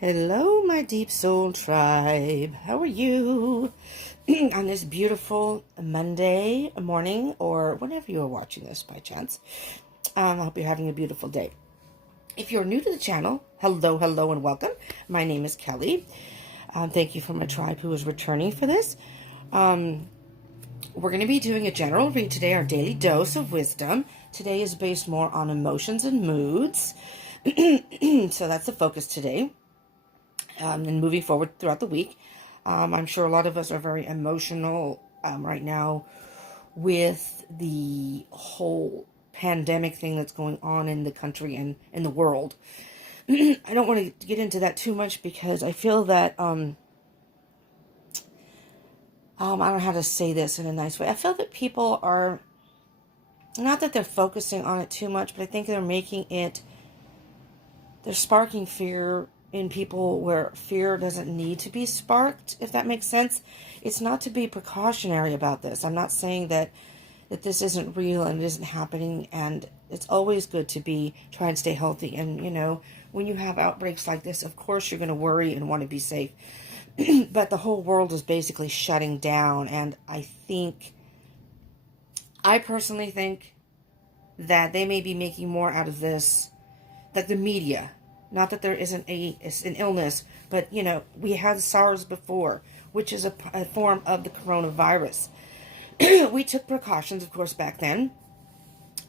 Hello, my deep soul tribe. How are you on this beautiful Monday morning or whenever you are watching this by chance? I hope you're having a beautiful day. If you're new to the channel, hello, and welcome. My name is Kelly. Thank you for my tribe who is returning for this. We're going to be doing a general read today, our daily dose of wisdom. Today is based more on emotions and moods. So that's the focus today. And moving forward throughout the week. I'm sure a lot of us are very emotional right now with the whole pandemic thing that's going on in the country and in the world. I don't want to get into that too much because I feel that, I don't know how to say this in a nice way. I feel that people are, not that they're focusing on it too much, but I think they're sparking fear in people where fear doesn't need to be sparked, if that makes sense. It's not to be precautionary about this. I'm not saying that this isn't real and it isn't happening, and it's always good to try and stay healthy. And, when you have outbreaks like this, of course you're going to worry and want to be safe. But the whole world is basically shutting down, and I personally think that they may be making more out of this, like the media. Not that there isn't an illness, but, we had SARS before, which is a form of the coronavirus. We took precautions, of course, back then,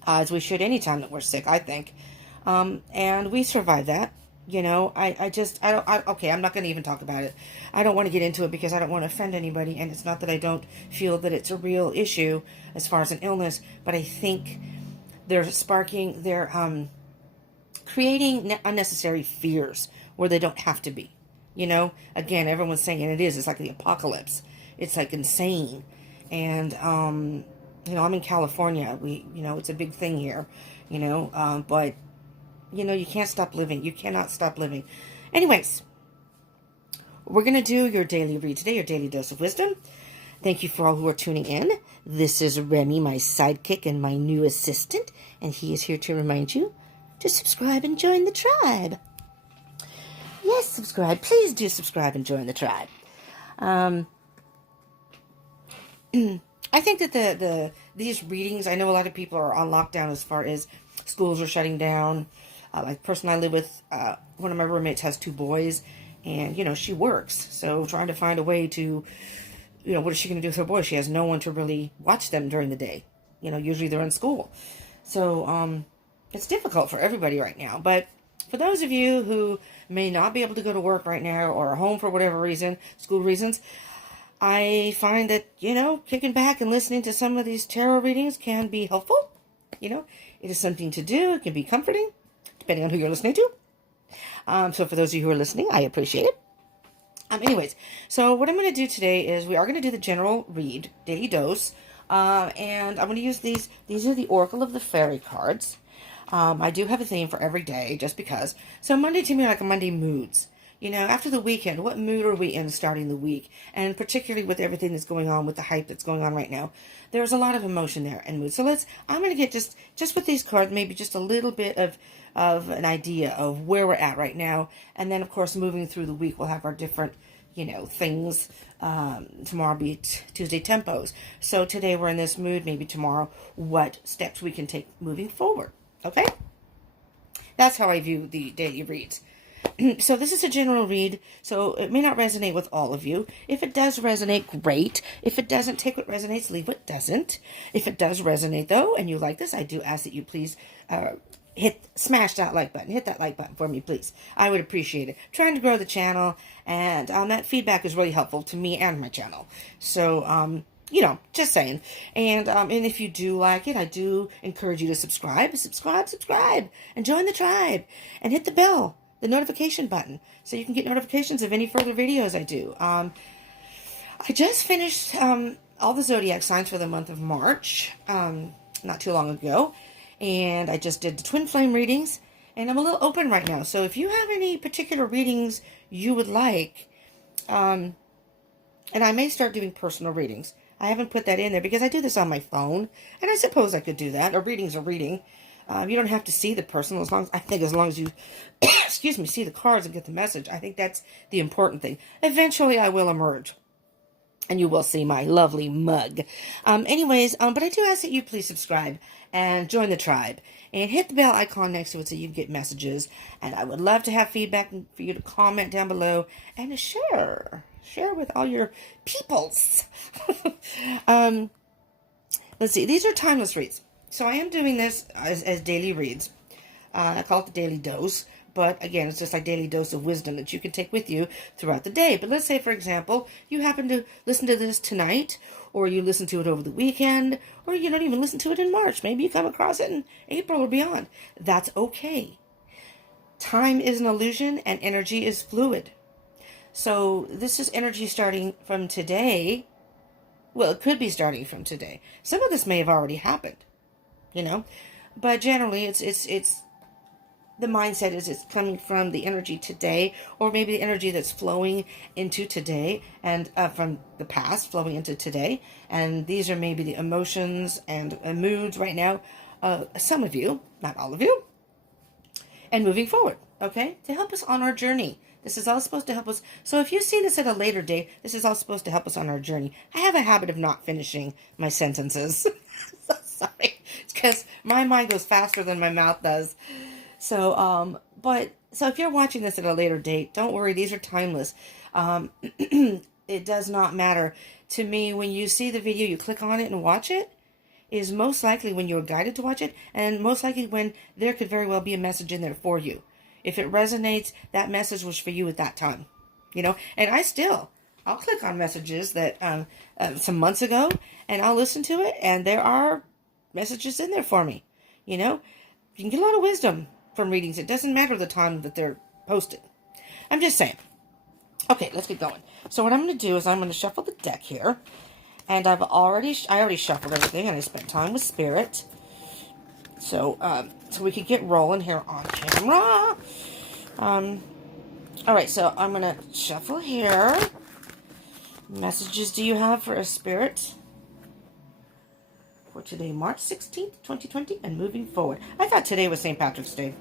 as we should any time that we're sick, I think. And we survived that. I'm not going to even talk about it. I don't want to get into it because I don't want to offend anybody, and it's not that I don't feel that it's a real issue as far as an illness, but I think they're creating unnecessary fears where they don't have to be. Again, everyone's saying it's like the apocalypse. It's like insane. And, I'm in California. It's a big thing here, but, you can't stop living. You cannot stop living. Anyways, we're going to do your daily read today, your daily dose of wisdom. Thank you for all who are tuning in. This is Remy, my sidekick and my new assistant, and he is here to remind you to subscribe and join the tribe. Yes, subscribe. Please do subscribe and join the tribe. I think that these readings, I know a lot of people are on lockdown as far as schools are shutting down. Like the person I live with, one of my roommates has 2 boys, and, she works. So trying to find a way to, what is she going to do with her boys? She has no one to really watch them during the day. Usually they're in school. So, it's difficult for everybody right now. But for those of you who may not be able to go to work right now or are home for whatever reason, school reasons, I find that, kicking back and listening to some of these tarot readings can be helpful. It is something to do. It can be comforting, depending on who you're listening to. So for those of you who are listening, I appreciate it. Anyways, so what I'm going to do today is we are going to do the general read, daily dose. And I'm going to use these. These are the Oracle of the Fairy cards. I do have a theme for every day, just because. So Monday to me, like a Monday moods. After the weekend, what mood are we in starting the week? And particularly with everything that's going on, with the hype that's going on right now, there's a lot of emotion there and mood. So I'm going to get just with these cards, maybe just a little bit of an idea of where we're at right now. And then, of course, moving through the week, we'll have our different, things. Tomorrow will be Tuesday tempos. So today we're in this mood, maybe tomorrow, what steps we can take moving forward. Okay? That's how I view the daily reads. So this is a general read, so it may not resonate with all of you. If it does resonate, great. If it doesn't, take what resonates, leave what doesn't. If it does resonate, though, and you like this, I do ask that you please smash that like button. Hit that like button for me, please. I would appreciate it. Trying to grow the channel, and that feedback is really helpful to me and my channel. So, just saying. And if you do like it, I do encourage you to subscribe, and join the tribe, and hit the bell, the notification button, so you can get notifications of any further videos I do. I just finished all the zodiac signs for the month of March, not too long ago, and I just did the twin flame readings, and I'm a little open right now. So if you have any particular readings you would like, and I may start doing personal readings. I haven't put that in there because I do this on my phone, and I suppose I could do that. A reading's a reading. You don't have to see the person as long as you, excuse me, see the cards and get the message. I think that's the important thing. Eventually I will emerge. And you will see my lovely mug. But I do ask that you please subscribe and join the tribe. And hit the bell icon next to it so you get messages. And I would love to have feedback and for you to comment down below and to share. Share with all your peoples. Let's see. These are timeless reads. So I am doing this as daily reads. I call it the daily dose. But again, it's just like daily dose of wisdom that you can take with you throughout the day. But let's say, for example, you happen to listen to this tonight, or you listen to it over the weekend, or you don't even listen to it in March. Maybe you come across it in April or beyond. That's okay. Time is an illusion and energy is fluid. So this is energy starting from today. Well, it could be starting from today. Some of this may have already happened, but generally it's the mindset is it's coming from the energy today, or maybe the energy that's flowing into today and from the past flowing into today. And these are maybe the emotions and moods right now. Some of you, not all of you, and moving forward, okay, to help us on our journey. This is all supposed to help us. So if you see this at a later date, this is all supposed to help us on our journey. I have a habit of not finishing my sentences. So sorry. It's because my mind goes faster than my mouth does. So if you're watching this at a later date, don't worry, these are timeless. It does not matter. To me, when you see the video, you click on it and watch it, is most likely when you were guided to watch it, and most likely when there could very well be a message in there for you. If it resonates, that message was for you at that time. And I'll click on messages that some months ago, and I'll listen to it, and there are messages in there for me. You can get a lot of wisdom from readings. It doesn't matter the time that they're posted. I'm just saying. Okay, let's get going. So what I'm going to do is I'm going to shuffle the deck here. And I already shuffled everything, and I spent time with Spirit. So we can get rolling here on camera. Alright, so I'm going to shuffle here. Messages do you have for a Spirit? For today, March 16th, 2020, and moving forward. I thought today was St. Patrick's Day.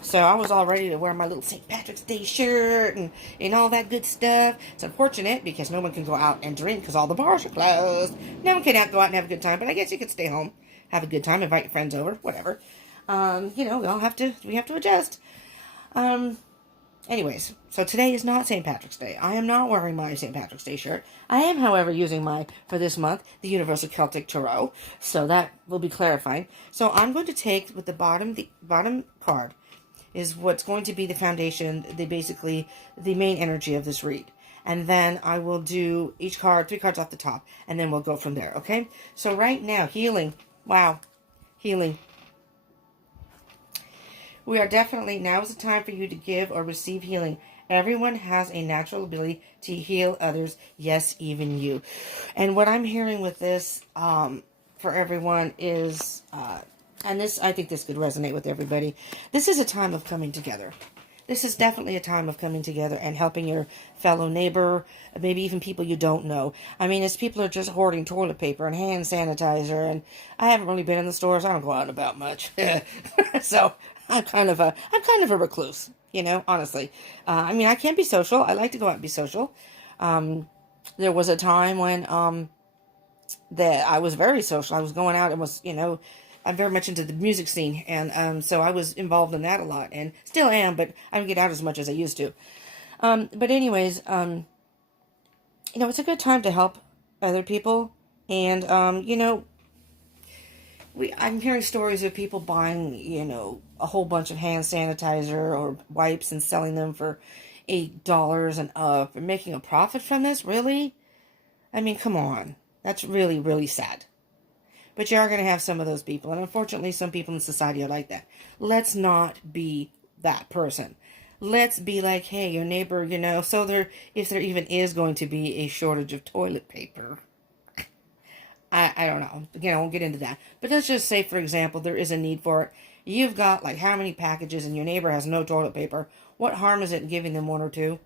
So I was all ready to wear my little St. Patrick's Day shirt and all that good stuff. It's unfortunate because no one can go out and drink because all the bars are closed. No one can go out and have a good time, but I guess you could stay home, have a good time, invite your friends over, whatever. We have to adjust. Anyways, so today is not St. Patrick's Day. I am not wearing my St. Patrick's Day shirt. I am, however, using for this month, the Universal Celtic Tarot. So that will be clarifying. So I'm going to take with the bottom card is what's going to be the foundation, the main energy of this read. And then I will do each card, 3 cards off the top, and then we'll go from there, okay? So right now, healing. Wow. Healing. We are definitely, now is the time for you to give or receive healing. Everyone has a natural ability to heal others. Yes, even you. And what I'm hearing with this for everyone is, I think this could resonate with everybody. This is a time of coming together. This is definitely a time of coming together and helping your fellow neighbor, maybe even people you don't know. I mean, as people are just hoarding toilet paper and hand sanitizer, and I haven't really been in the stores. I don't go out and about much. So I'm kind of a recluse, honestly. I can be social. I like to go out and be social. There was a time when that I was very social. I was going out and was, I'm very much into the music scene, and so I was involved in that a lot, and still am, but I don't get out as much as I used to. But anyways, it's a good time to help other people, and I'm hearing stories of people buying, a whole bunch of hand sanitizer or wipes and selling them for $8 and up, and making a profit from this. Really? I mean, come on, that's really, really sad. But you are going to have some of those people. And unfortunately, some people in society are like that. Let's not be that person. Let's be like, hey, your neighbor, so if there even is going to be a shortage of toilet paper. I don't know. Again, I won't get into that. But let's just say, for example, there is a need for it. You've got like how many packages and your neighbor has no toilet paper. What harm is it in giving them 1 or 2?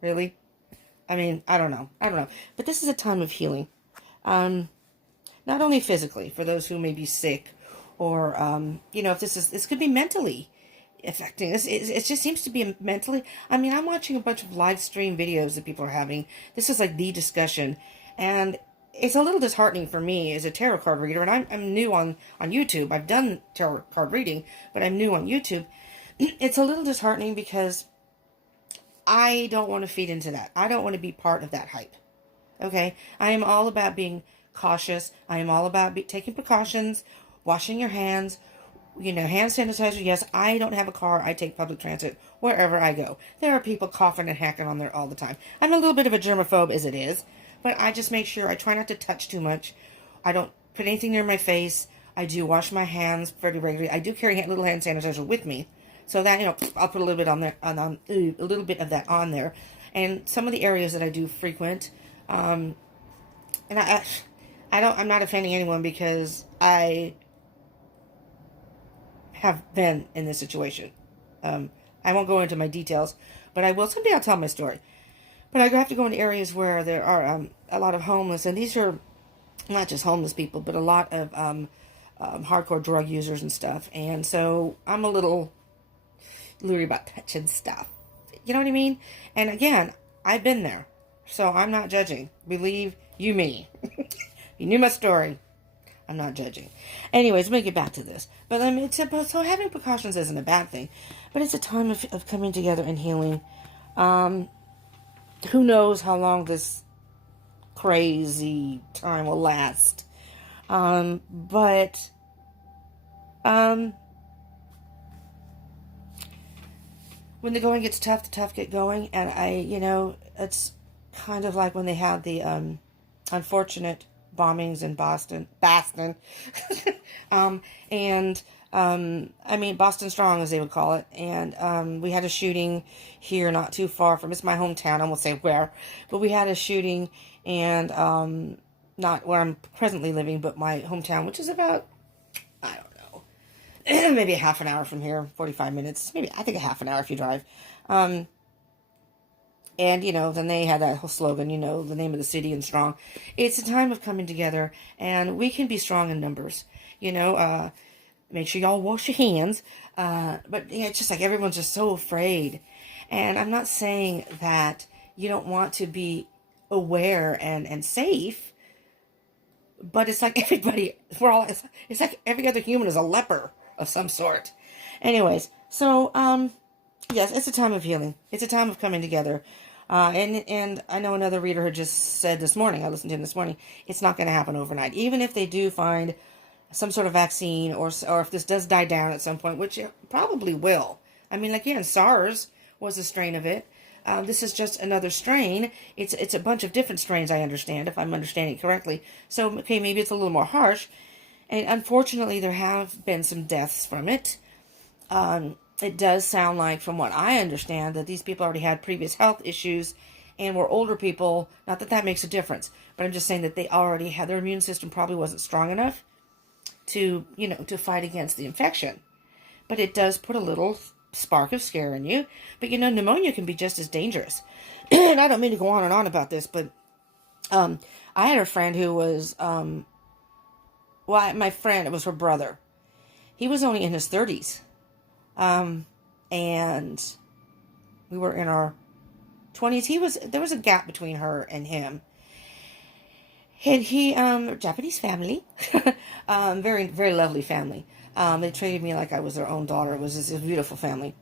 Really? I mean, I don't know. But this is a time of healing. Not only physically, for those who may be sick or if this could be mentally affecting us. It just seems to be mentally. I mean, I'm watching a bunch of live stream videos that people are having. This is like the discussion, and it's a little disheartening for me as a tarot card reader, and I'm new on YouTube. I've done tarot card reading, but I'm new on YouTube. It's a little disheartening because I don't want to feed into that. I don't want to be part of that hype. Okay? I am all about being cautious. I am all about taking precautions, washing your hands, hand sanitizer. Yes, I don't have a car. I take public transit wherever I go. There are people coughing and hacking on there all the time. I'm a little bit of a germaphobe as it is, but I just make sure I try not to touch too much. I don't put anything near my face. I do wash my hands fairly regularly. I do carry a little hand sanitizer with me, so that I'll put a little bit on there, a little bit of that on there, and some of the areas that I do frequent. And I'm not offending anyone because I have been in this situation. I won't go into my details, but I will. Someday I'll tell my story. But I have to go into areas where there are a lot of homeless, and these are not just homeless people, but a lot of hardcore drug users and stuff. And so I'm a little leery about touching stuff. You know what I mean? And again, I've been there, so I'm not judging. Believe you me. You knew my story. I'm not judging. Anyways, let me get back to this. But so having precautions isn't a bad thing, but it's a time of coming together and healing. Who knows how long this crazy time will last? But when the going gets tough, the tough get going, and it's kind of like when they had the unfortunate bombings in Boston. Boston Strong, as they would call it. And we had a shooting here not too far from, it's my hometown, I won't say where, but we had a shooting, and not where I'm presently living, but my hometown, which is about, I don't know, maybe a half an hour from here, 45 minutes, maybe, I think a half an hour if you drive. And, then they had that whole slogan, the name of the city and strong. It's a time of coming together, and we can be strong in numbers. Make sure y'all wash your hands. But it's just like everyone's just so afraid. And I'm not saying that you don't want to be aware and safe, but it's like everybody, it's like every other human is a leper of some sort. Anyways, so, yes, it's a time of healing. It's a time of coming together. And I know another reader had just said this morning, I listened to him this morning, it's not going to happen overnight. Even if they do find some sort of vaccine, or if this does die down at some point, which it probably will. I mean, again, SARS was a strain of it. This is just another strain. It's a bunch of different strains, I understand, if I'm understanding it correctly. So, okay, maybe it's a little more harsh. And unfortunately, there have been some deaths from it. It does sound like, from what I understand, that these people already had previous health issues and were older people. Not that that makes a difference, but I'm just saying that they already had, their immune system probably wasn't strong enough to fight against the infection. But it does put a little spark of scare in you. But, pneumonia can be just as dangerous. And I don't mean to go on and on about this, but I had a friend who was, my friend, it was her brother. He was only in his 30s. And we were in our 20s. There was a gap between her and him. And he, Japanese family, very, very lovely family. They treated me like I was their own daughter. It was just a beautiful family.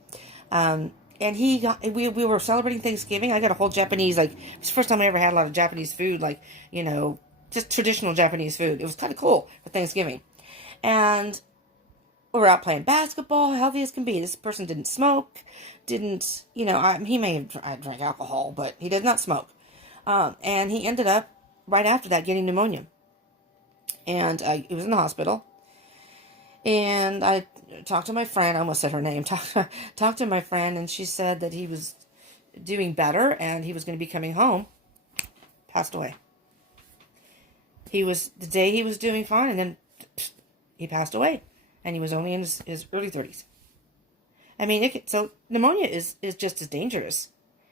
And we were celebrating Thanksgiving. I got a whole Japanese, it was the first time I ever had a lot of Japanese food, just traditional Japanese food. It was kind of cool for Thanksgiving. And we were out playing basketball, healthy as can be. This person didn't smoke, he may have drank alcohol, but he did not smoke. And he ended up, right after that, getting pneumonia. And he was in the hospital. And I talked to my friend, I almost said her name, talked to my friend, and she said that he was doing better, and he was going to be coming home. Passed away. The day he was doing fine, and then he passed away. And he was only in his early 30s. I mean, so pneumonia is just as dangerous.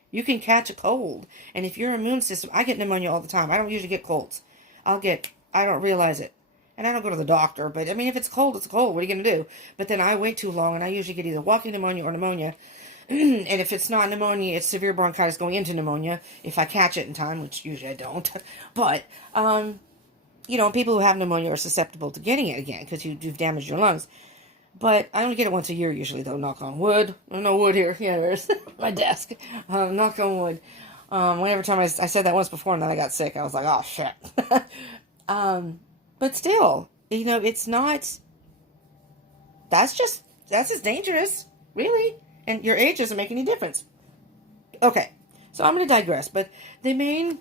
You can catch a cold. And if your immune system, I get pneumonia all the time. I don't usually get colds. I don't realize it. and I don't go to the doctor, but I mean, if it's cold, it's cold. What are you going to do? But then I wait too long, and I usually get either walking pneumonia or pneumonia. And if it's not pneumonia, it's severe bronchitis going into pneumonia, if I catch it in time, which usually I don't. But, people who have pneumonia are susceptible to getting it again because you've damaged your lungs. But I only get it once a year usually, though, knock on wood. There's no wood here. Yeah, there's my desk. Knock on wood. Whenever time I said that once before and then I got sick, I was like, oh, shit. But still, it's not, that's as dangerous, really. And your age doesn't make any difference. Okay, so I'm going to digress, but the main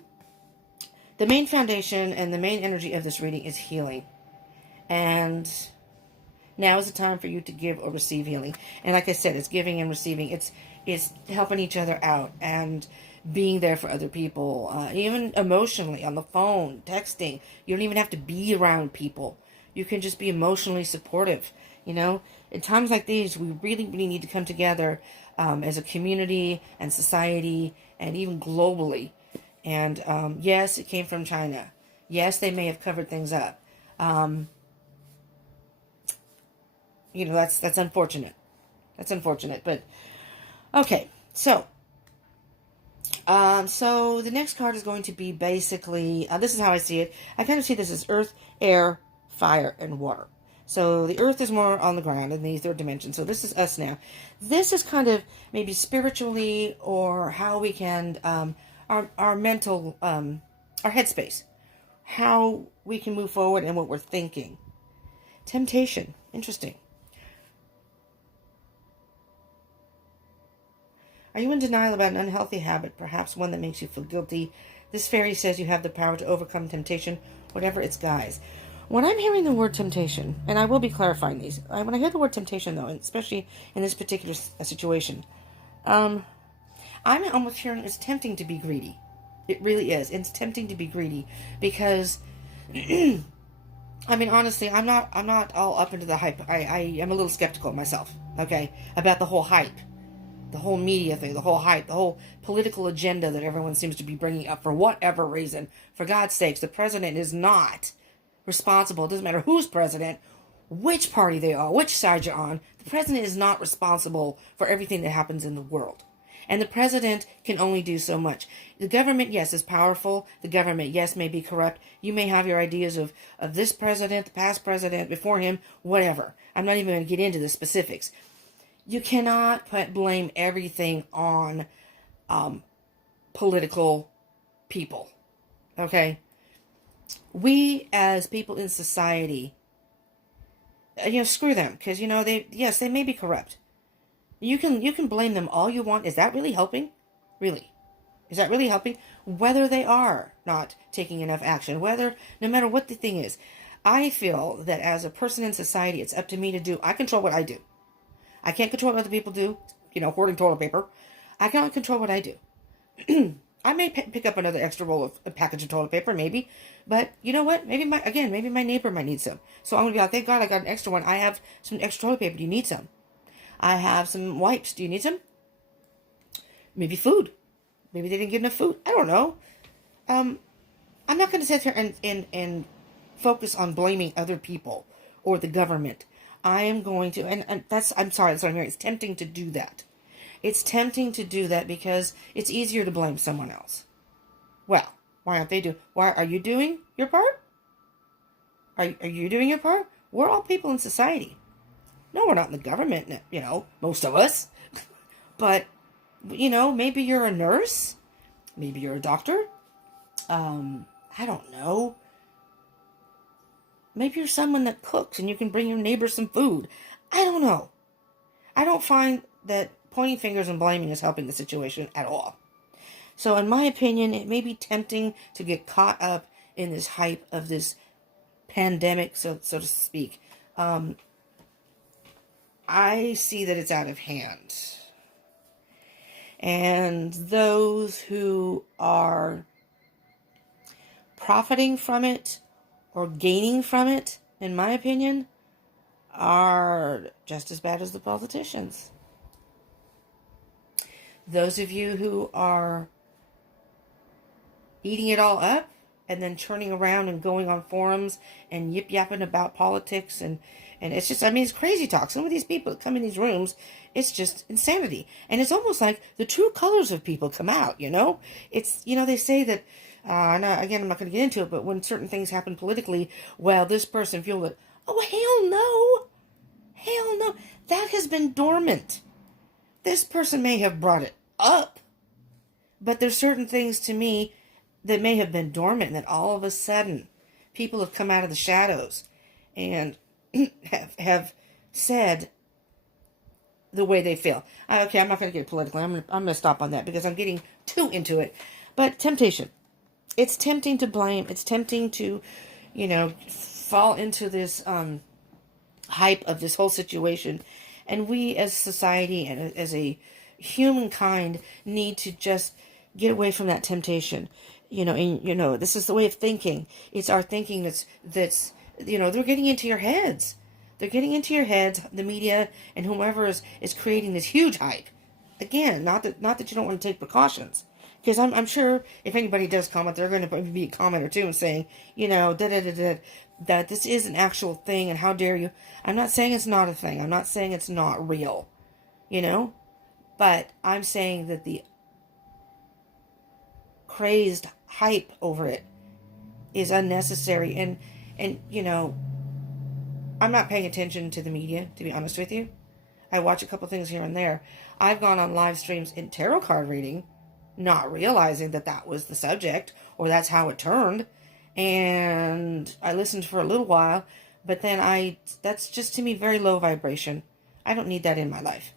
foundation and the main energy of this reading is healing. And now is the time for you to give or receive healing. And like I said, it's giving and receiving. It's helping each other out and being there for other people, even emotionally, on the phone, texting. You don't even have to be around people. You can just be emotionally supportive. In times like these, we really, really need to come together as a community and society and even globally. And yes, it came from China. Yes, they may have covered things up. That's unfortunate. That's unfortunate. But okay, so the next card is going to be basically, this is how I see it. I kind of see this as earth, air, fire, and water. So the earth is more on the ground in the third dimension. So this is us now. This is kind of maybe spiritually or how we can, our mental, our headspace, how we can move forward and what we're thinking. Temptation. Interesting. Are you in denial about an unhealthy habit, perhaps one that makes you feel guilty? This fairy says you have the power to overcome temptation, whatever its guise. When I'm hearing the word temptation, and I will be clarifying these, when I hear the word temptation, though, and especially in this particular situation, I'm almost hearing it's tempting to be greedy. It really is. It's tempting to be greedy because, honestly, I'm not all up into the hype. I am a little skeptical myself, okay, about the whole hype. The whole media thing, the whole hype, the whole political agenda that everyone seems to be bringing up for whatever reason. For God's sakes, the president is not responsible. It doesn't matter who's president, which party they are, which side you're on. The president is not responsible for everything that happens in the world. And the president can only do so much. The government, yes, is powerful. The government, yes, may be corrupt. You may have your ideas of this president, the past president, before him, whatever. I'm not even going to get into the specifics. You cannot blame everything on political people, okay? We as people in society, screw them, because they may be corrupt. You can blame them all you want. Is that really helping? Really? Is that really helping? Whether they are not taking enough action, no matter what the thing is, I feel that as a person in society, it's up to me to do. I control what I do. I can't control what other people do, hoarding toilet paper. I cannot control what I do. I may pick up another extra roll of a package of toilet paper, maybe. But you know what? Maybe my neighbor might need some. So I'm going to be like, thank God I got an extra one. I have some extra toilet paper. Do you need some? I have some wipes. Do you need some? Maybe food. Maybe they didn't get enough food. I don't know. I'm not going to sit here and focus on blaming other people or the government. I am going to, and I'm sorry, that's what I'm hearing. It's tempting to do that. It's tempting to do that because it's easier to blame someone else. Well, why aren't they doing? Why are you doing your part? Are you doing your part? We're all people in society. No, we're not in the government, most of us. But, maybe you're a nurse. Maybe you're a doctor. I don't know. Maybe you're someone that cooks and you can bring your neighbor some food. I don't know. I don't find that pointing fingers and blaming is helping the situation at all. So in my opinion, it may be tempting to get caught up in this hype of this pandemic, so to speak. I see that it's out of hand. And those who are profiting from it or gaining from it, in my opinion, are just as bad as the politicians. Those of you who are eating it all up, and then turning around and going on forums and yip yapping about politics and it's just, I mean, it's crazy talk. Some of these people that come in these rooms, it's just insanity. And it's almost like the true colors of people come out, you know? It's, you know, they say that, again, I'm not going to get into it, but when certain things happen politically, well, this person feels it. Oh, hell no. Hell no. That has been dormant. This person may have brought it up, but there's certain things to me that may have been dormant that all of a sudden people have come out of the shadows and have said the way they feel. Okay, I'm not going to get political. I'm going to stop on that because I'm getting too into it. But temptation. It's tempting to blame. It's tempting to, you know, fall into this hype of this whole situation. And we as society and as a humankind need to just get away from that temptation. You know, and you know, this is the way of thinking. It's our thinking that's you know, they're getting into your heads. They're getting into your heads, the media and whomever is creating this huge hype. Again, not that you don't want to take precautions. Because I'm sure if anybody does comment, they're going to be a comment or two and saying, you know, that this is an actual thing and how dare you. I'm not saying it's not a thing. I'm not saying it's not real. You know? But I'm saying that the crazed hype over it is unnecessary. And you know, I'm not paying attention to the media, to be honest with you. I watch a couple things here and there. I've gone on live streams in tarot card reading, not realizing that that was the subject or that's how it turned. And I listened for a little while, but then that's just to me very low vibration. I don't need that in my life.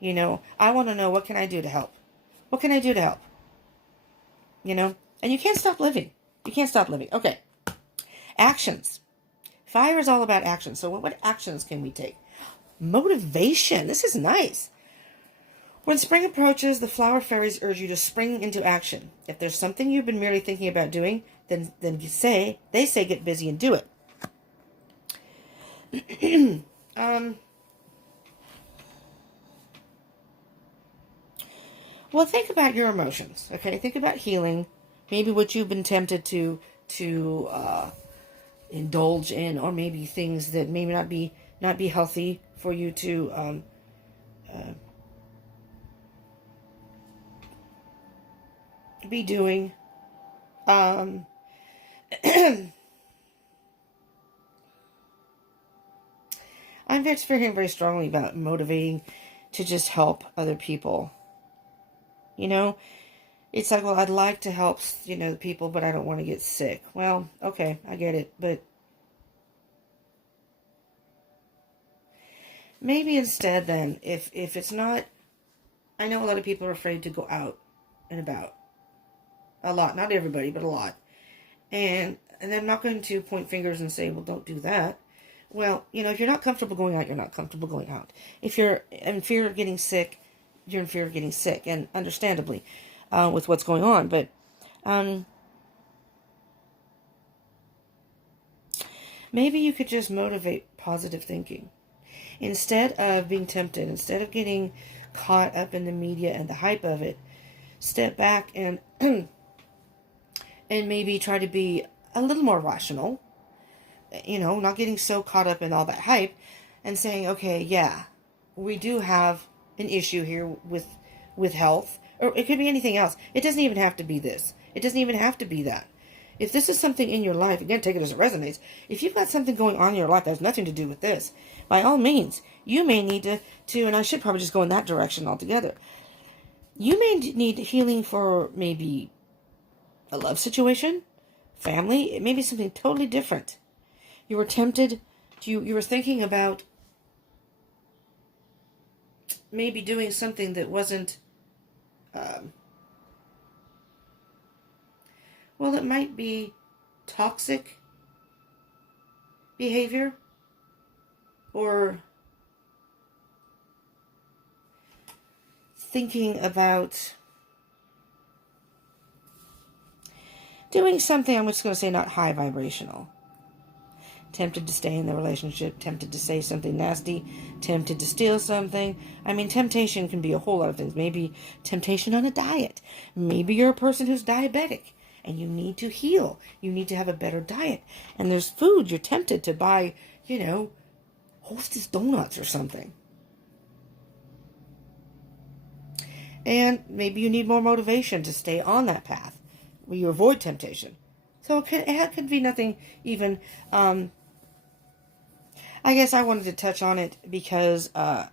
You know, I want to know, what can I do to help? What can I do to help? You know, and you can't stop living. You can't stop living. Okay. Actions. Fire is all about action. So what actions can we take? Motivation. This is nice. When spring approaches, the flower fairies urge you to spring into action. If there's something you've been merely thinking about doing, then they say get busy and do it. Well, think about your emotions. Okay, think about healing. Maybe what you've been tempted to indulge in, or maybe things that maybe not be healthy for you to be doing. I'm feeling very strongly about motivating to just help other people. You know, it's like, well, I'd like to help, you know, people, but I don't want to get sick. Well, okay, I get it, but maybe instead then, if it's not, I know a lot of people are afraid to go out and about. A lot, not everybody, but a lot. And I'm not going to point fingers and say, well, don't do that. Well, you know, if you're not comfortable going out, you're not comfortable going out. If you're in fear of getting sick, you're in fear of getting sick, and understandably, with what's going on. But maybe you could just motivate positive thinking. Instead of being tempted, instead of getting caught up in the media and the hype of it, step back and and maybe try to be a little more rational. You know, not getting so caught up in all that hype, and saying, okay, yeah, we do have an issue here with health, or it could be anything else. It doesn't even have to be this. It doesn't even have to be that. If this is something in your life, again, take it as it resonates. If you've got something going on in your life that has nothing to do with this, by all means, you may need to, and I should probably just go in that direction altogether. You may need healing for maybe a love situation, family. It may be something totally different. You were tempted, you were thinking about maybe doing something that wasn't, well, it might be toxic behavior, or thinking about doing something, I'm just going to say not high vibrational. Tempted to stay in the relationship, tempted to say something nasty, tempted to steal something. I mean, temptation can be a whole lot of things. Maybe temptation on a diet. Maybe you're a person who's diabetic and you need to heal. You need to have a better diet. And there's food you're tempted to buy, Hostess donuts or something. And maybe you need more motivation to stay on that path where you avoid temptation. So it could be nothing even. I guess I wanted to touch on it because I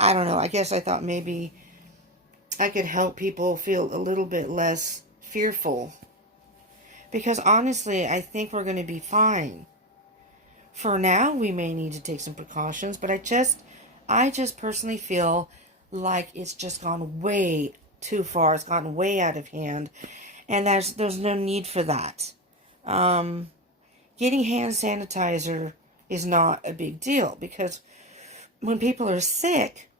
don't know. I guess I thought maybe I could help people feel a little bit less fearful. Because honestly, I think we're going to be fine. For now, we may need to take some precautions, but I just personally feel like it's just gone way too far. It's gotten way out of hand, and there's no need for that. Getting hand sanitizer is not a big deal because when people are sick,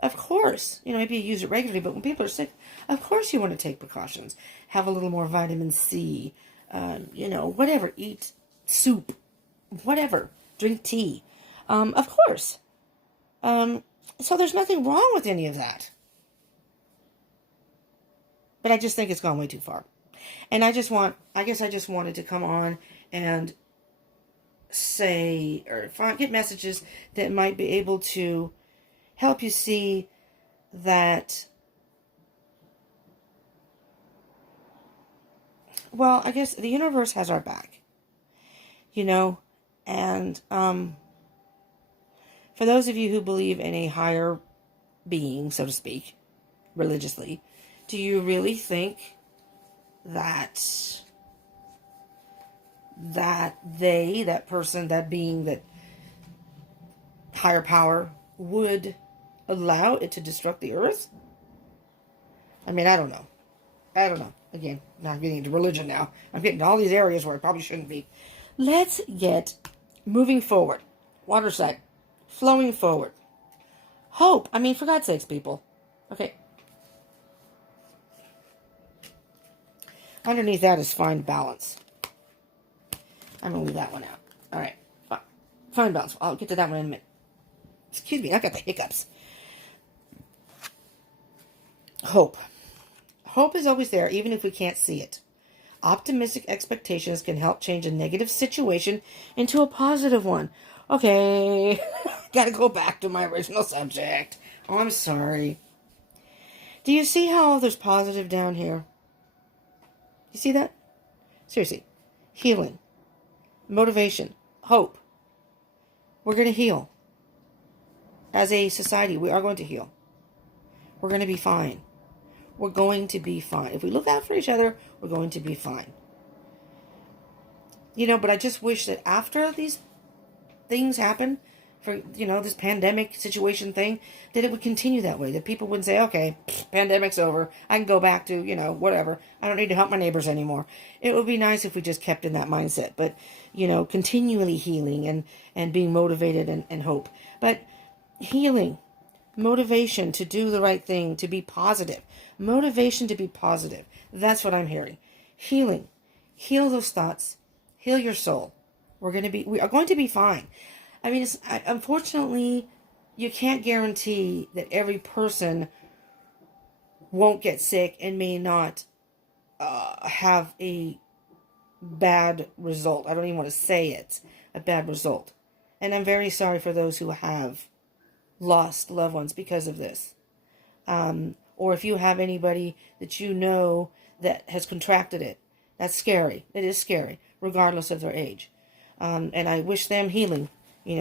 of course, maybe you use it regularly, but when people are sick, of course you want to take precautions. Have a little more vitamin C, whatever, eat soup, whatever, drink tea, of course. So there's nothing wrong with any of that. But I just think it's gone way too far. And I just wanted to come on and say, or get messages that might be able to help you see that, well, I guess the universe has our back, and for those of you who believe in a higher being, so to speak, religiously, do you really think that that person, that being, that higher power would allow it to destruct the earth? I mean, I don't know. Again, not getting into religion now. I'm getting to all these areas where I probably shouldn't be. Let's get moving forward. Water side. Flowing forward. Hope. I mean, for God's sakes, people. Okay. Underneath that is find balance. I'm going to leave that one out. All right. Find balance. I'll get to that one in a minute. Excuse me, I got the hiccups. Hope. Hope is always there, even if we can't see it. Optimistic expectations can help change a negative situation into a positive one. Okay, gotta go back to my original subject. Oh, I'm sorry. Do you see how there's positive down here? You see that? Seriously. Healing. Motivation. Hope. We're going to heal. As a society, we are going to heal. We're going to be fine. We're going to be fine. If we look out for each other, we're going to be fine. But I just wish that after these things happen, for, this pandemic situation thing, that it would continue that way. That people wouldn't say, okay, pandemic's over. I can go back to, whatever. I don't need to help my neighbors anymore. It would be nice if we just kept in that mindset. But, continually healing and being motivated and hope. But healing, motivation to do the right thing, to be positive. Motivation to be positive. That's what I'm hearing. Healing. Heal those thoughts. Heal your soul. We are going to be fine. I mean, unfortunately, you can't guarantee that every person won't get sick and may not have a bad result. I don't even want to say it. A bad result. And I'm very sorry for those who have lost loved ones because of this. Or if you have anybody that you know that has contracted it, that's scary. It is scary, regardless of their age. And I wish them healing.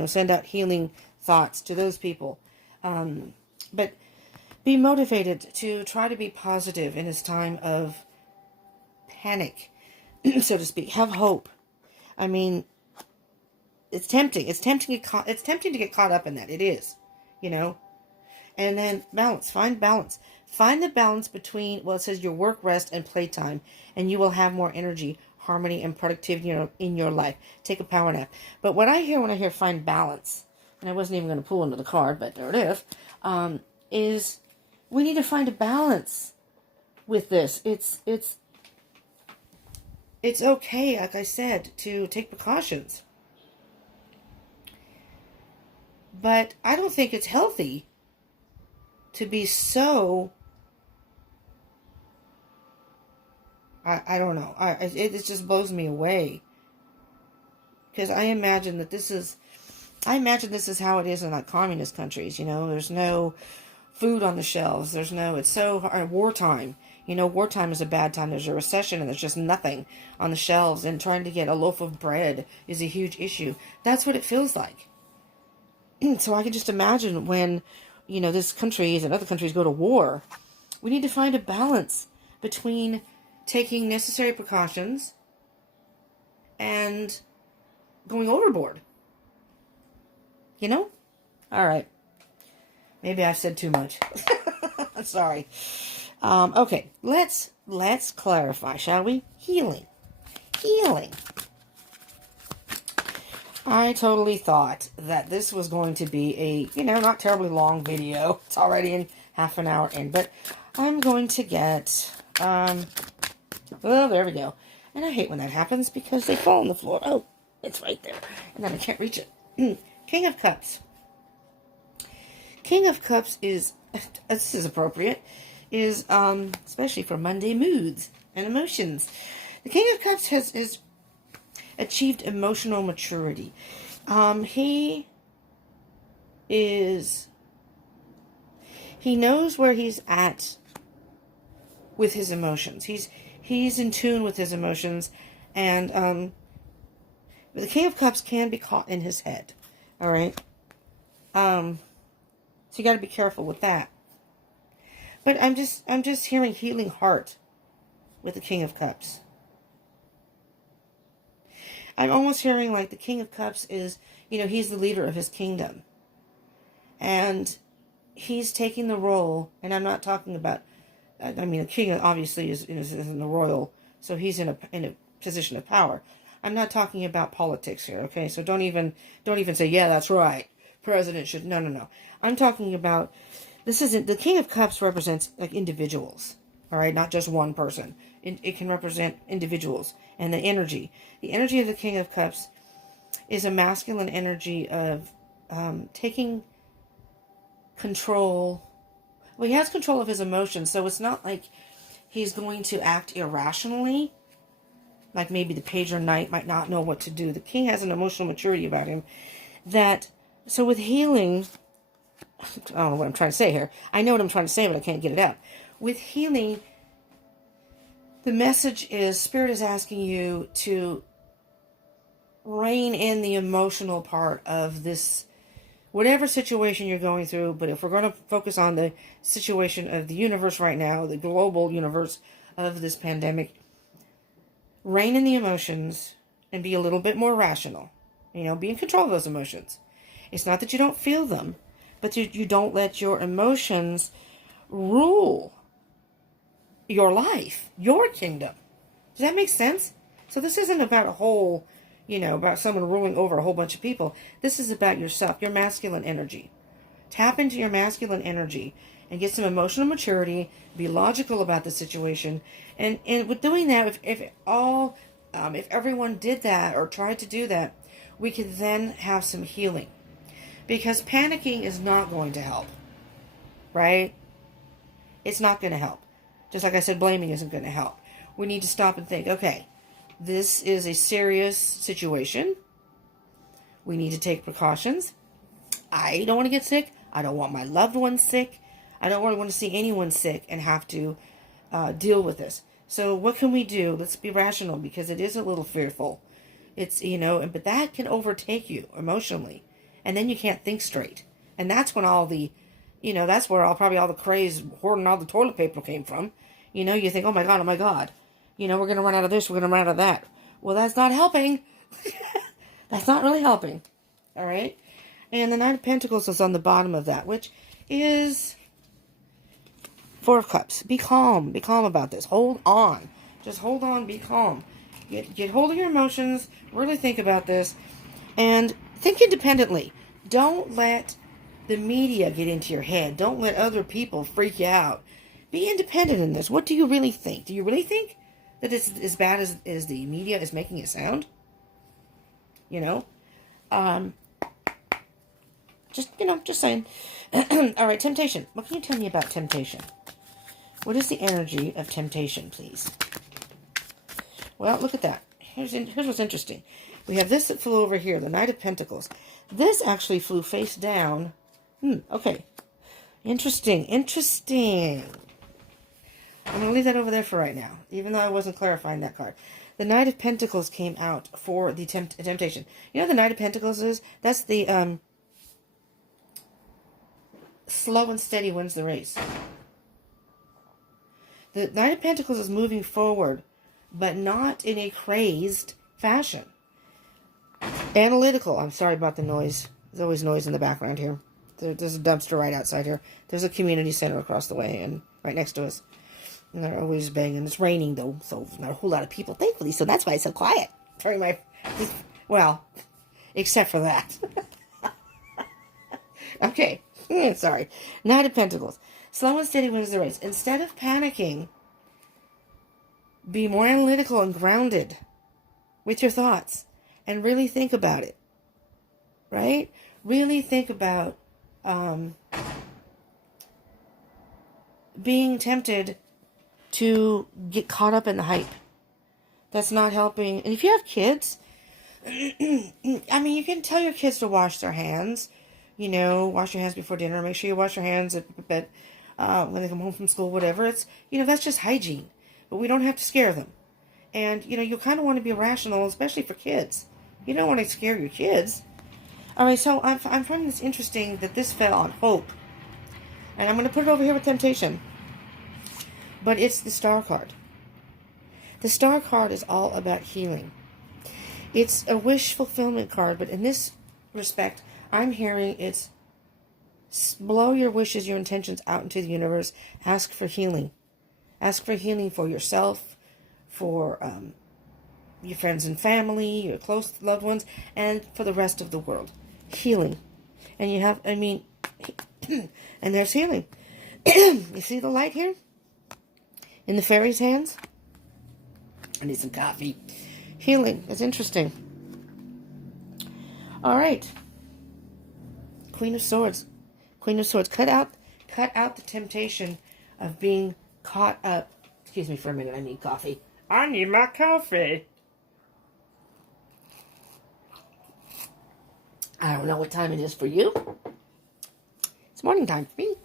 Send out healing thoughts to those people. But be motivated to try to be positive in this time of panic, so to speak. Have hope. I mean, it's tempting. It's tempting to get caught up in that. It is, And then balance. Find balance. Find the balance between, it says your work, rest, and playtime, and you will have more energy, harmony, and productivity in your life. Take a power nap. But what I hear when I hear find balance, and I wasn't even going to pull into the card, but there it is we need to find a balance with this. It's okay, like I said, to take precautions. But I don't think it's healthy to be so, I don't know. It just blows me away. Because I imagine this is how it is in like communist countries. There's no food on the shelves. It's so hard. Wartime. Wartime is a bad time. There's a recession and there's just nothing on the shelves, and trying to get a loaf of bread is a huge issue. That's what it feels like. So I can just imagine when, this countries and other countries go to war, we need to find a balance between taking necessary precautions and going overboard. All right. Maybe I've said too much. Sorry. Okay, let's clarify, shall we? Healing. I totally thought that this was going to be a, not terribly long video. It's already in half an hour in, but I'm going to get, well, there we go. And I hate when that happens because they fall on the floor. Oh, it's right there. And then I can't reach it. King of Cups. King of Cups is, this is appropriate, is, especially for Monday moods and emotions. The King of Cups has achieved emotional maturity. He knows where he's at with his emotions. He's in tune with his emotions, and the King of Cups can be caught in his head. All right. So you got to be careful with that. But I'm just hearing healing heart with the King of Cups. I'm almost hearing like the King of Cups is, he's the leader of his kingdom. And he's taking the role, and I'm not talking about, the king obviously is in the royal, so he's in a position of power. I'm not talking about politics here, okay? So don't even say, yeah, that's right. President should, no. I'm talking about, the King of Cups represents like individuals, all right? Not just one person. It can represent individuals and the energy. The energy of the King of Cups is a masculine energy of taking control. Well, he has control of his emotions, so it's not like he's going to act irrationally. Like maybe the page or knight might not know what to do. The king has an emotional maturity about him so with healing, I don't know what I'm trying to say here. I know what I'm trying to say, but I can't get it out. With healing, the message is Spirit is asking you to rein in the emotional part of this, whatever situation you're going through. But if we're going to focus on the situation of the universe right now, the global universe of this pandemic, rein in the emotions and be a little bit more rational. Be in control of those emotions. It's not that you don't feel them, but you don't let your emotions rule your life, your kingdom. Does that make sense? So this isn't about a whole, about someone ruling over a whole bunch of people. This is about yourself, your masculine energy. Tap into your masculine energy and get some emotional maturity. Be logical about the situation, and with doing that, if everyone did that or tried to do that, we could then have some healing. Because panicking is not going to help, right? It's not going to help. Just like I said, blaming isn't going to help. We need to stop and think, okay, this is a serious situation. We need to take precautions. I don't want to get sick. I don't want my loved ones sick. I don't really want to see anyone sick and have to deal with this. So what can we do? Let's be rational, because it is a little fearful. It's, but that can overtake you emotionally. And then you can't think straight. And that's when that's where probably all the craze hoarding all the toilet paper came from. You think, oh my God. We're going to run out of this, we're going to run out of that. Well, that's not helping. That's not really helping. All right? And the Knight of Pentacles is on the bottom of that, which is Four of Cups. Be calm. Be calm about this. Hold on. Just hold on. Be calm. Get hold of your emotions. Really think about this. And think independently. Don't let the media get into your head. Don't let other people freak you out. Be independent in this. What do you really think? Do you really think that it's as bad as the media is making it sound? Just saying. All right, temptation. What can you tell me about temptation? What is the energy of temptation, please? Well, look at that. Here's what's interesting. We have this that flew over here, the Knight of Pentacles. This actually flew face down. Okay. Interesting. I'm going to leave that over there for right now, even though I wasn't clarifying that card. The Knight of Pentacles came out for the temptation. You know what the Knight of Pentacles is? That's the slow and steady wins the race. The Knight of Pentacles is moving forward, but not in a crazed fashion. Analytical. I'm sorry about the noise. There's always noise in the background here. There's a dumpster right outside here. There's a community center across the way and right next to us. And they're always banging. It's raining, though, so not a whole lot of people, thankfully, so that's why it's so quiet. Well, except for that. Okay. Sorry. Knight of Pentacles. Slow and steady wins the race. Instead of panicking, be more analytical and grounded with your thoughts and really think about it. Right? Really think about being tempted to get caught up in the hype. That's not helping. And if you have kids, I mean, you can tell your kids to wash their hands. Wash your hands before dinner. Make sure you wash your hands at bed when they come home from school, whatever. It's, that's just hygiene. But we don't have to scare them. And, you kind of want to be rational, especially for kids. You don't want to scare your kids. All right, so I'm finding this interesting that this fell on hope. And I'm going to put it over here with temptation. But it's the Star card. The Star card is all about healing. It's a wish fulfillment card, but in this respect, I'm hearing it's blow your wishes, your intentions out into the universe. Ask for healing. Ask for healing for yourself, for your friends and family, your close loved ones, and for the rest of the world. Healing. And and there's healing. You see the light here? In the fairy's hands? I need some coffee. Healing. It's interesting. All right. Queen of Swords. Queen of Swords. Cut out the temptation of being caught up. Excuse me for a minute. I need coffee. I need my coffee. I don't know what time it is for you. It's morning time for me.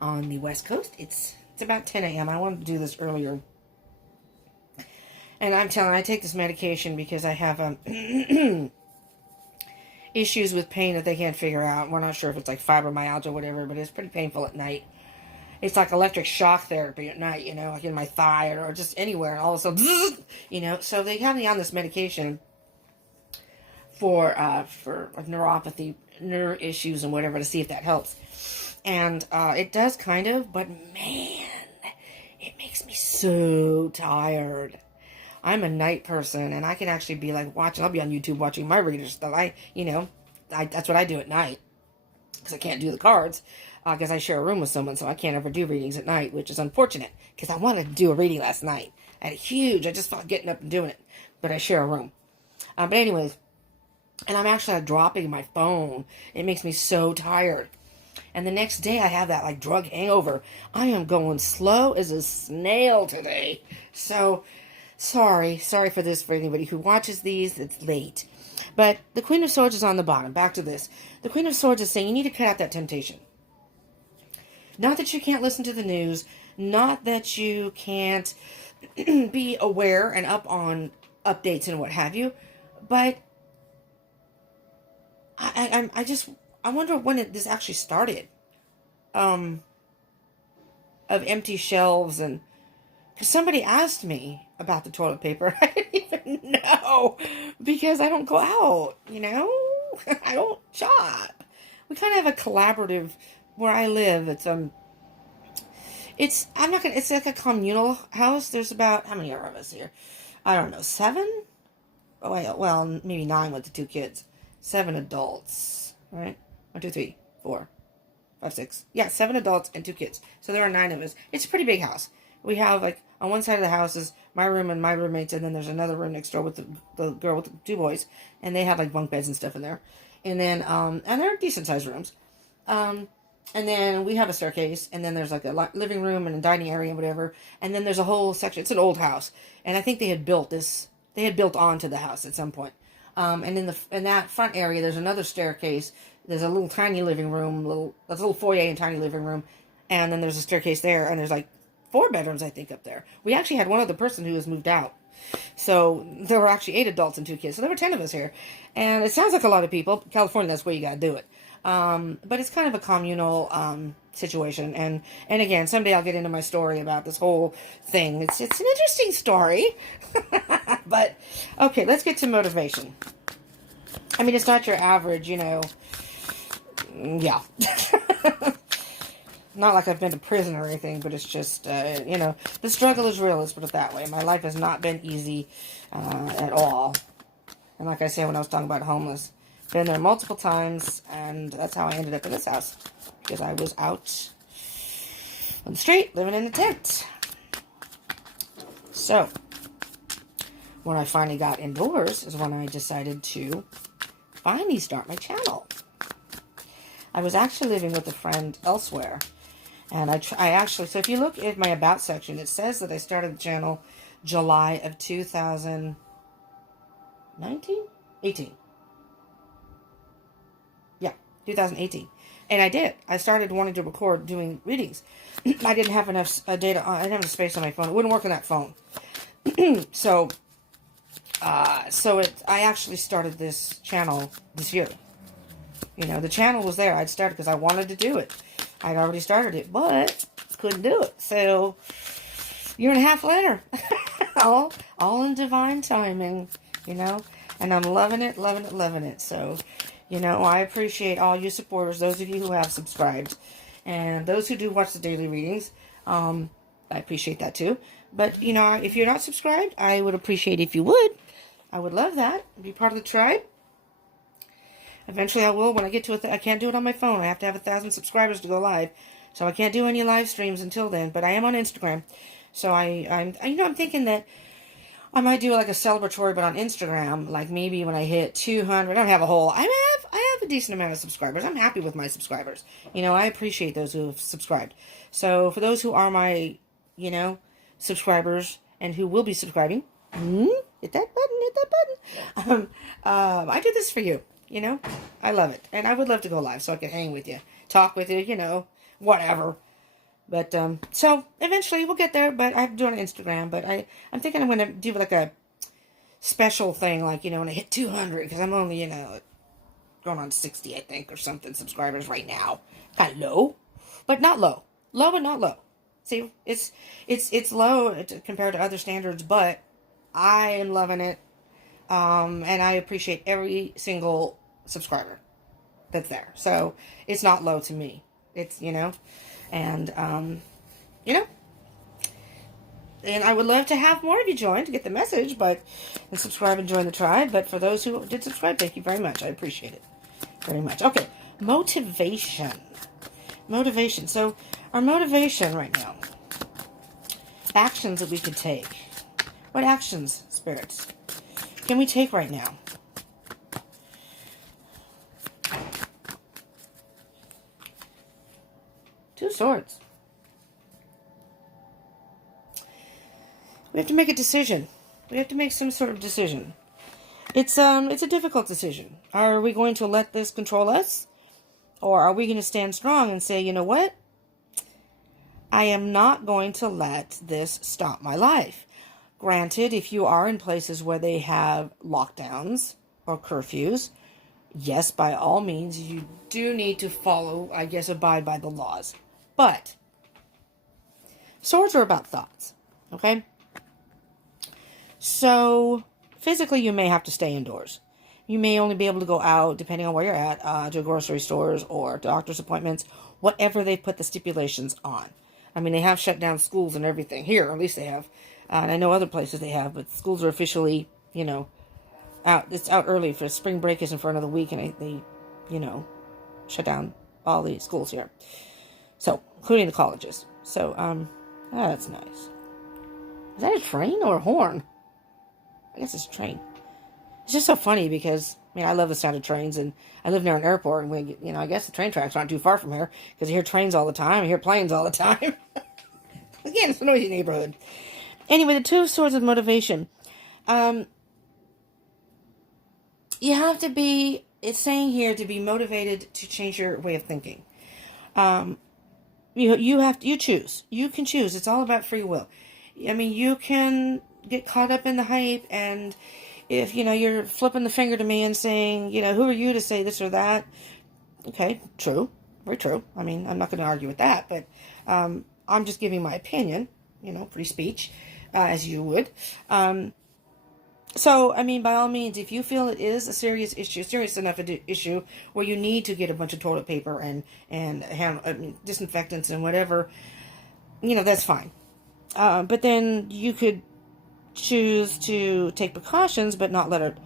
On the West Coast, it's about 10 a.m. I wanted to do this earlier. And I'm telling you, I take this medication because I have issues with pain that they can't figure out. We're not sure if it's like fibromyalgia or whatever, but it's pretty painful at night. It's like electric shock therapy at night, like in my thigh or just anywhere. And all of a sudden, so they have me on this medication for like neuropathy, nerve issues and whatever to see if that helps. And it does kind of, but man, it makes me so tired. I'm a night person, and I can actually be like I'll be on YouTube watching my readers stuff. That's what I do at night, because I can't do the cards, because I share a room with someone, so I can't ever do readings at night, which is unfortunate, because I wanted to do a reading last night. I just felt getting up and doing it, but I share a room. But anyways, and I'm actually dropping my phone. It makes me so tired. And the next day I have that drug hangover. I am going slow as a snail today. So, sorry for this for anybody who watches these. It's late. But the Queen of Swords is on the bottom. Back to this. The Queen of Swords is saying you need to cut out that temptation. Not that you can't listen to the news. Not that you can't be aware and up on updates and what have you. But I wonder when this actually started. Of empty shelves and... Because somebody asked me about the toilet paper. I didn't even know. Because I don't go out, I don't shop. We kind of have a collaborative... Where I live, it's like a communal house. There's about... How many are of us here? I don't know, 7? Oh, well, maybe 9 with the 2 kids. 7 adults. All right? 1, 2, 3, 4, 5, 6. Yeah, 7 adults and 2 kids. So there are 9 of us. It's a pretty big house. We have, on one side of the house is my room and my roommates, and then there's another room next door with the girl with the 2 boys, and they have, bunk beds and stuff in there. And then, and they're decent sized rooms. And then we have a staircase, and then there's like a living room and a dining area and whatever. And then there's a whole section. It's an old house, and I think they had built this. They had built onto the house at some point. And in that front area, there's another staircase. There's a little tiny living room, there's a little foyer and tiny living room, and then there's a staircase there, and there's like 4 bedrooms, I think, up there. We actually had one other person who has moved out. So there were actually 8 adults and 2 kids. So there were 10 of us here. And it sounds like a lot of people. California, that's where you got to do it. But it's kind of a communal situation. And again, someday I'll get into my story about this whole thing. It's an interesting story. But, okay, let's get to motivation. I mean, it's not your average, yeah. Not like I've been to prison or anything, but it's just, the struggle is real, let's put it that way. My life has not been easy at all. And like I said, when I was talking about homeless, been there multiple times, and that's how I ended up in this house. Because I was out on the street, living in a tent. So, when I finally got indoors is when I decided to finally start my channel. I was actually living with a friend elsewhere. And I actually, so if you look at my About section, it says that I started the channel July of 2019? 18. Yeah, 2018. And I did. I started wanting to record doing readings. I didn't have enough data, I didn't have enough space on my phone. It wouldn't work on that phone. So I actually started this channel this year. The channel was there. I'd started because I wanted to do it. I'd already started it, but couldn't do it. So, year and a half later, all in divine timing, and I'm loving it, loving it, loving it. So, I appreciate all you supporters, those of you who have subscribed, and those who do watch the daily readings. I appreciate that too. But, if you're not subscribed, I would appreciate if you would. I would love that. Be part of the tribe. Eventually I will. When I get to it, I can't do it on my phone. I have to have 1,000 subscribers to go live. So I can't do any live streams until then. But I am on Instagram. So I'm thinking that I might do like a celebratory, but on Instagram. Like maybe when I hit 200. I don't have a whole. I have a decent amount of subscribers. I'm happy with my subscribers. I appreciate those who have subscribed. So for those who are my, subscribers and who will be subscribing, hit that button. I do this for you. I love it. And I would love to go live so I can hang with you, talk with you, whatever. But, so eventually we'll get there, but I'm doing Instagram, but I'm thinking I'm going to do like a special thing, like, when I hit 200, because I'm only, going on 60, I think, or something, subscribers right now. Kind of low, but not low. Low, but not low. See, it's low compared to other standards, but I am loving it. And I appreciate every single subscriber that's there. So it's not low to me. It's, and, and I would love to have more of you join to get the message, and subscribe and join the tribe. But for those who did subscribe, thank you very much. I appreciate it very much. Okay. Motivation. So our motivation right now, actions that we could take. What actions, spirits, can we take right now? Two swords. We have to make a decision. We have to make some sort of decision. It's a difficult decision. Are we going to let this control us? Or are we going to stand strong and say, you know what? I am not going to let this stop my life. Granted, if you are in places where they have lockdowns or curfews, yes, by all means, you do need to follow, abide by the laws. But swords are about thoughts, okay? So physically, you may have to stay indoors. You may only be able to go out, depending on where you're at, to grocery stores or doctor's appointments, whatever they put the stipulations on. I mean, they have shut down schools and everything. Here, at least they have. And I know other places they have, but schools are officially, out. It's out early for spring break isn't for another week, and they shut down all the schools here. So, including the colleges. So, that's nice. Is that a train or a horn? I guess it's a train. It's just so funny because I mean, I love the sound of trains, and I live near an airport, and I guess the train tracks aren't too far from here, because you hear trains all the time, you hear planes all the time. Again, it's a noisy neighborhood. Anyway, the Two of Swords of motivation. You have to be, it's saying here, to be motivated to change your way of thinking. You choose. You can choose. It's all about free will. I mean, you can get caught up in the hype, and if, you're flipping the finger to me and saying, who are you to say this or that? Okay, true. Very true. I mean, I'm not going to argue with that, but I'm just giving my opinion, free speech, as you would. So, I mean, by all means, if you feel it is a serious issue, serious enough issue where you need to get a bunch of toilet paper and disinfectants and whatever, that's fine. But then you could choose to take precautions, but not let it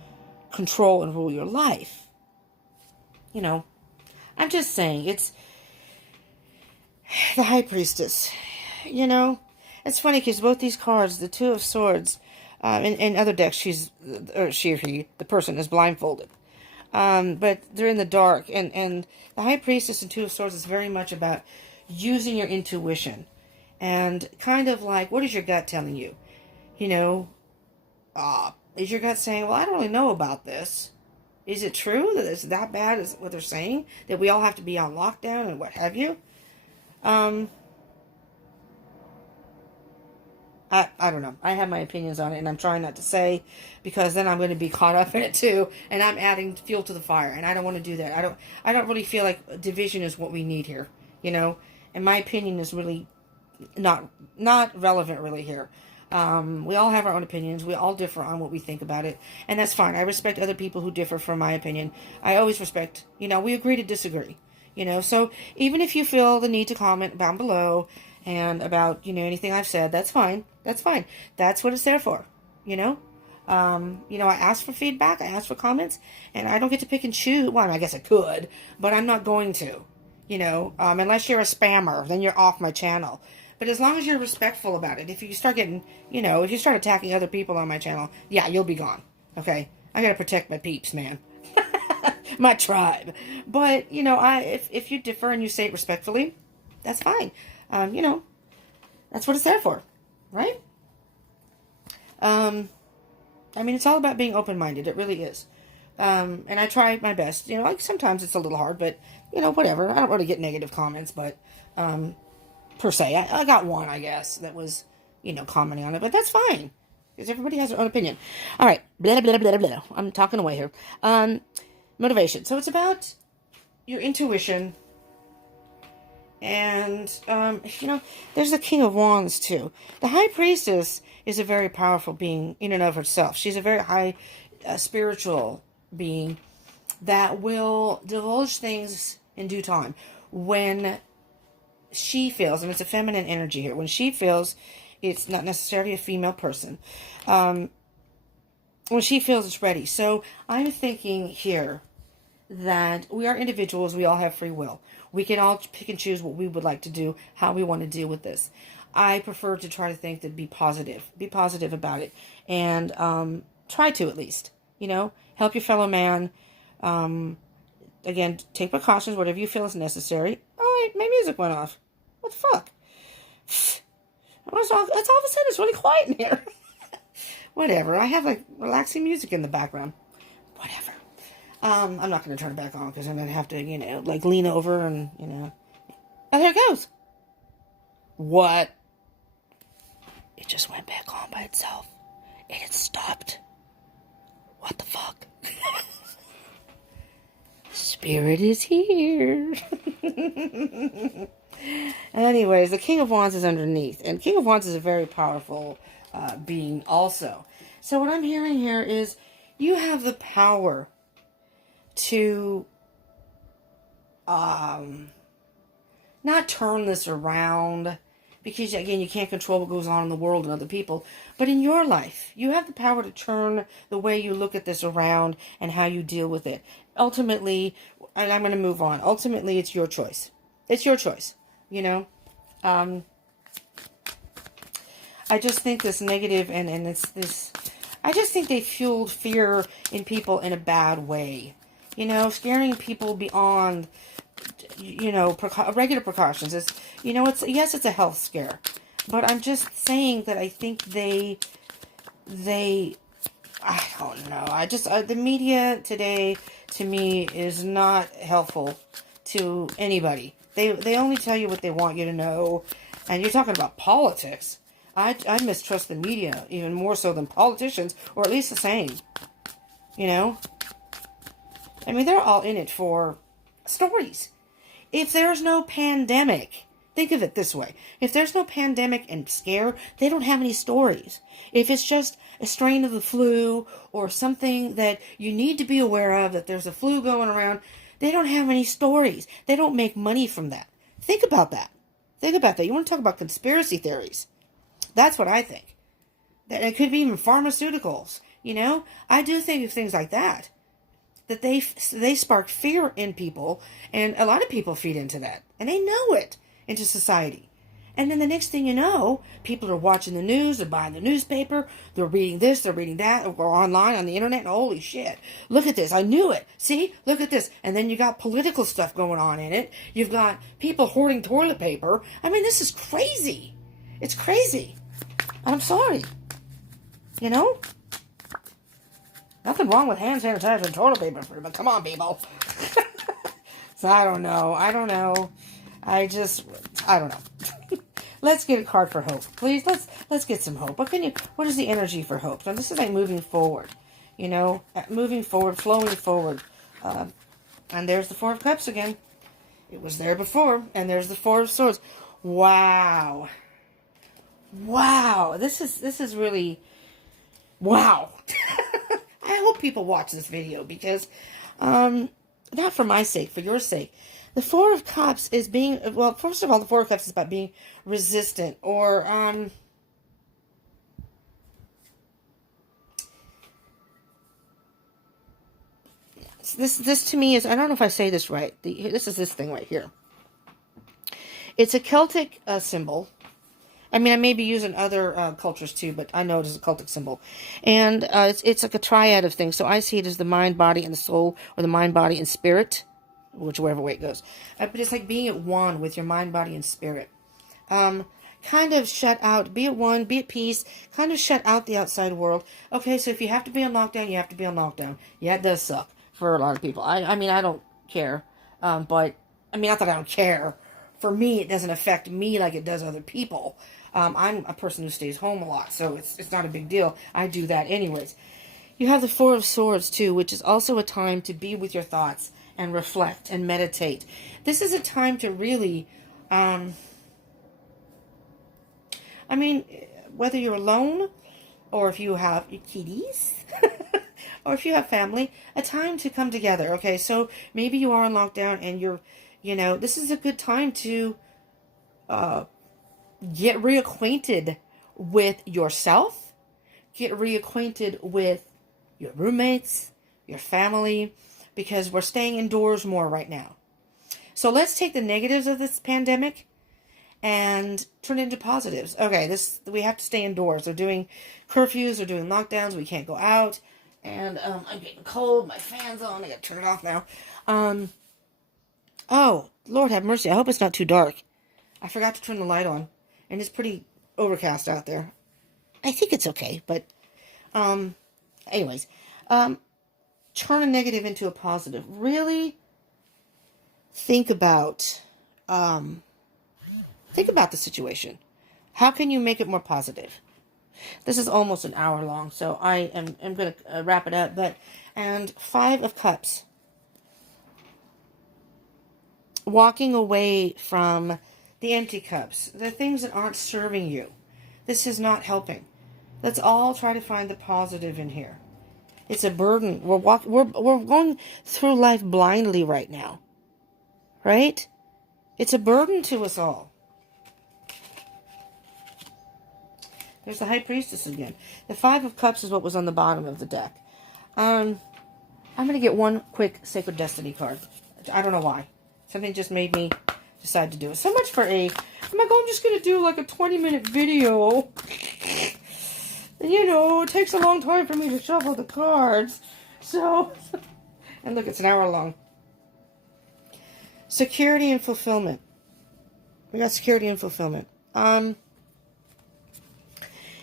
control and rule your life. I'm just saying, it's the High Priestess. It's funny because both these cards, the Two of Swords, in other decks, she or he, the person, is blindfolded. But they're in the dark. And the High Priestess and Two of Swords is very much about using your intuition. And kind of like, what is your gut telling you? Is your gut saying, well, I don't really know about this. Is it true that it's that bad as what they're saying? That we all have to be on lockdown and what have you? I don't know. I have my opinions on it, and I'm trying not to say, because then I'm going to be caught up in it too, and I'm adding fuel to the fire, and I don't want to do that. I don't really feel like division is what we need here, and my opinion is really not relevant really here. We all have our own opinions. We all differ on what we think about it, and that's fine. I respect other people who differ from my opinion. I always respect, we agree to disagree, so even if you feel the need to comment down below and about, anything I've said, that's fine. That's fine. That's what it's there for, I ask for feedback, I ask for comments, and I don't get to pick and choose. Well, I guess I could, but I'm not going to, unless you're a spammer, then you're off my channel. But as long as you're respectful about it, if you start getting, if you start attacking other people on my channel, yeah, you'll be gone, okay? I gotta protect my peeps, man. My tribe. But, if you differ and you say it respectfully, that's fine. That's what it's there for, right? I mean, it's all about being open-minded. It really is. And I try my best. Like sometimes it's a little hard, but, whatever. I don't really get negative comments, but, per se. I got one, I guess, that was, commenting on it, but that's fine. Because everybody has their own opinion. All right. Blah, blah, blah, blah. I'm talking away here. Motivation. So it's about your intuition. And, there's the King of Wands, too. The High Priestess is a very powerful being in and of herself. She's a very high spiritual being that will divulge things in due time. When she feels, and it's a feminine energy here, when she feels, it's not necessarily a female person, when she feels it's ready. So I'm thinking here that we are individuals, we all have free will. We can all pick and choose what we would like to do, how we want to deal with this. I prefer to try to think that be positive about it, and try to at least, help your fellow man. Again, take precautions, whatever you feel is necessary. Oh, wait, my music went off. What the fuck? It's all of a sudden it's really quiet in here. Whatever. I have like relaxing music in the background. Whatever. I'm not going to turn it back on because I'm going to have to, like lean over and, Oh, there it goes. What? It just went back on by itself. And it stopped. What the fuck? Spirit is here. Anyways, the King of Wands is underneath. And King of Wands is a very powerful being also. So what I'm hearing here is you have the power to not turn this around, because again, you can't control what goes on in the world and other people, but in your life, you have the power to turn the way you look at this around and how you deal with it. Ultimately, and I'm going to move on, ultimately it's your choice. It's your choice, I just think this negative and it's this, I just think they fueled fear in people in a bad way. You know, scaring people beyond, you know, regular precautions. It's, you know, it's, yes, it's a health scare. But I'm just saying that I think they, I don't know. I just, the media today, to me, is not helpful to anybody. They only tell you what they want you to know. And you're talking about politics. I mistrust the media even more so than politicians, or at least the same. You know? I mean, they're all in it for stories. If there's no pandemic, think of it this way. If there's no pandemic and scare, they don't have any stories. If it's just a strain of the flu or something that you need to be aware of, that there's a flu going around, they don't have any stories. They don't make money from that. Think about that. Think about that. You want to talk about conspiracy theories. That's what I think. That it could be even pharmaceuticals. You know, I do think of things like that. That they spark fear in people, and a lot of people feed into that, and they know it into society. And then the next thing you know, people are watching the news, they're buying the newspaper, they're reading this, they're reading that, or online on the internet, and holy shit, look at this, I knew it, see, look at this. And then you got political stuff going on in it, you've got people hoarding toilet paper. I mean, this is crazy. It's crazy. I'm sorry. You know? Nothing wrong with hand sanitizer and toilet paper, but come on, people. So I don't know. I don't know. I don't know. Let's get a card for hope, please. Let's get some hope. What is the energy for hope? Now, this is like moving forward, you know, moving forward, flowing forward. And there's the Four of Cups again. It was there before, and there's the Four of Swords. Wow. Wow. This is really, wow. I hope people watch this video because, not for my sake, for your sake. The Four of Cups is being, well, first of all, the Four of Cups is about being resistant or, this to me is, I don't know if I say this right. This is this thing right here. It's a Celtic symbol. I mean, I may be using other cultures too, but I know it is a cultic symbol. And it's like a triad of things. So I see it as the mind, body, and the soul, or the mind, body, and spirit, whichever way it goes. But it's like being at one with your mind, body, and spirit. Kind of shut out, be at one, be at peace, kind of shut out the outside world. Okay, so if you have to be on lockdown, you have to be on lockdown. Yeah, it does suck for a lot of people. I mean, I don't care. But, I mean, not that I don't care. For me, it doesn't affect me like it does other people. I'm a person who stays home a lot, so it's not a big deal. I do that anyways. You have the Four of Swords, too, which is also a time to be with your thoughts and reflect and meditate. This is a time to really, I mean, whether you're alone or if you have kitties or if you have family, a time to come together, okay? So maybe you are on lockdown and you're, you know, this is a good time to get reacquainted with yourself, get reacquainted with your roommates, your family, because we're staying indoors more right now. So let's take the negatives of this pandemic and turn it into positives. Okay, we have to stay indoors. They're doing curfews, they're doing lockdowns, we can't go out, and I'm getting cold, my fan's on, I gotta turn it off now. Oh, Lord have mercy, I hope it's not too dark. I forgot to turn the light on, and it's pretty overcast out there. I think it's okay, but, anyways, turn a negative into a positive. Really think about the situation. How can you make it more positive? This is almost an hour long, so I am going to wrap it up. And Five of Cups. Walking away from the empty cups, the things that aren't serving you. This is not helping. Let's all try to find the positive in here. It's a burden. We're going through life blindly right now. Right? It's a burden to us all. There's the High Priestess again. The Five of Cups is what was on the bottom of the deck. I'm going to get one quick Sacred Destiny card. I don't know why. Something just made me decide to do it. So much for I'm just going to do like a 20-minute video. it takes a long time for me to shuffle the cards. So, and look, it's an hour long. Security and fulfillment. We got security and fulfillment.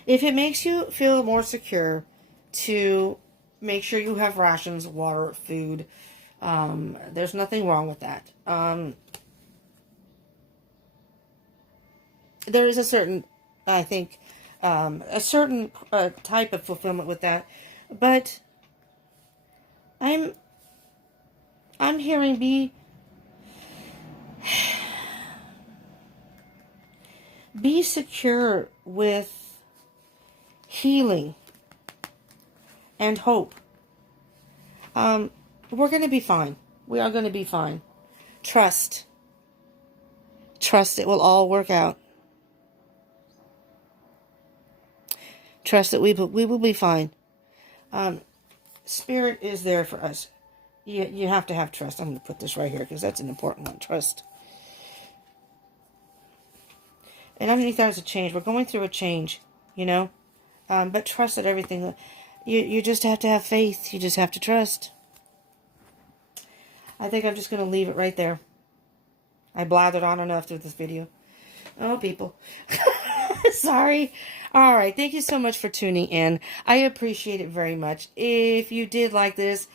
If it makes you feel more secure to make sure you have rations, water, food, there's nothing wrong with that. There is a certain, I think, a certain type of fulfillment with that, but I'm hearing be secure with healing and hope. We're going to be fine. We are going to be fine. Trust it will all work out. Trust that we will be fine. Spirit is there for us. You have to have trust. I'm going to put this right here because that's an important one. Trust. And underneath that is a change. We're going through a change, but trust that everything. You just have to have faith. You just have to trust. I think I'm just going to leave it right there. I blathered on enough through this video. Oh, people. Sorry. All right. Thank you so much for tuning in. I appreciate it very much. If you did like this,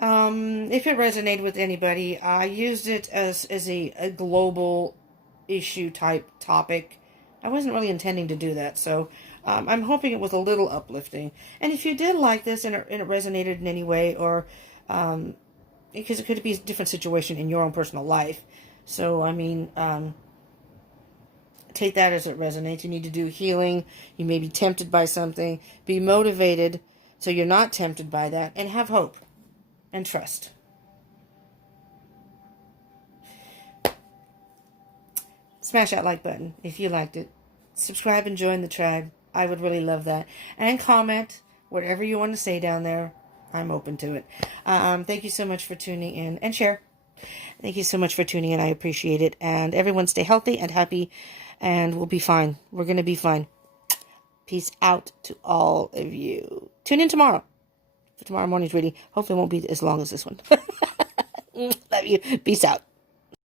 if it resonated with anybody, I used it as a global issue type topic. I wasn't really intending to do that. So I'm hoping it was a little uplifting. And if you did like this and it resonated in any way, or because it could be a different situation in your own personal life. So, take that as it resonates. You need to do healing. You may be tempted by something. Be motivated so you're not tempted by that. And have hope and trust. Smash that like button if you liked it. Subscribe and join the tribe. I would really love that. And comment whatever you want to say down there. I'm open to it. Thank you so much for tuning in. And share. Thank you so much for tuning in. I appreciate it. And everyone stay healthy and happy. And we'll be fine. We're going to be fine. Peace out to all of you. Tune in tomorrow for tomorrow morning's reading. Hopefully it won't be as long as this one. Love you. Peace out.